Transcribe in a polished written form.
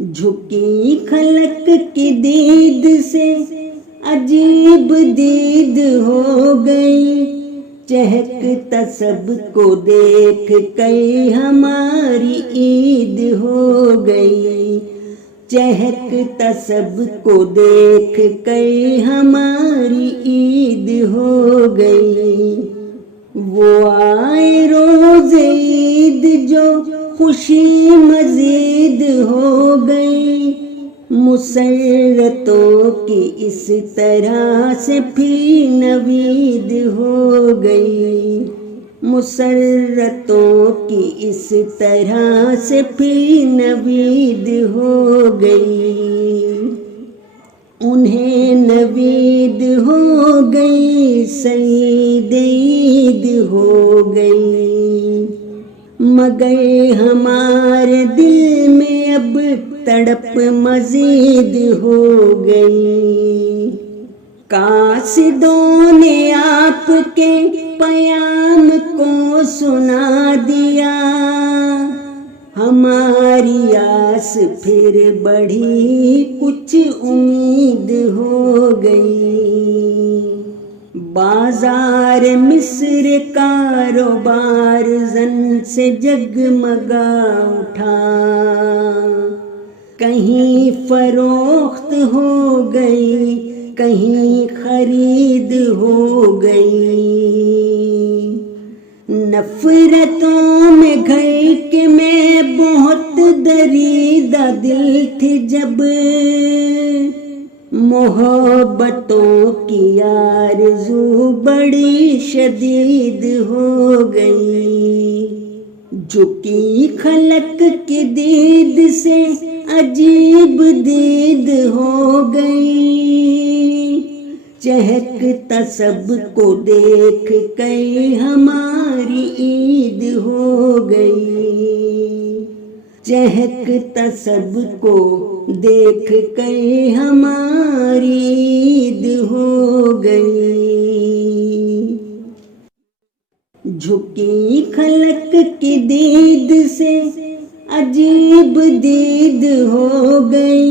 جھکی خلق کی دید سے عجیب دید ہو گئی، چہکتا سب کو دیکھ کر ہماری عید ہو گئی، چہکتا سب کو دیکھ کر ہماری عید ہو گئی۔ وہ آئے روز عید جو خوشی مزید ہو گئی، مسرتوں کی اس طرح سے پھر نوید ہو گئی، مسرتوں کی اس طرح سے پھر نوید ہو گئی۔ انہیں نوید ہو گئی، سعید عید ہو گئی، مگر ہمارے دل میں اب تڑپ مزید ہو گئی۔ قاصدوں نے آپ کے پیام کو سنا دیا، ہماری آس پھر بڑھی، کچھ امید ہو گئی۔ بازار مصر کاروبار زن سے جگمگا اٹھا، کہیں فروخت ہو گئی، کہیں خرید ہو گئی۔ نفرتوں میں گھر کے میں بہت دریدہ دل تھی، جب محبتوں کی آرزو بڑی شدید ہو گئی۔ جھکی خلق کی دید سے عجیب دید ہو گئی، چہکتا سب کو دیکھ کر ہماری عید ہو گئی، چہکتا سب کو دیکھ کر ہماری عید ہو گئی۔ جھکی خلق کی دید سے عجیب دید ہو گئی،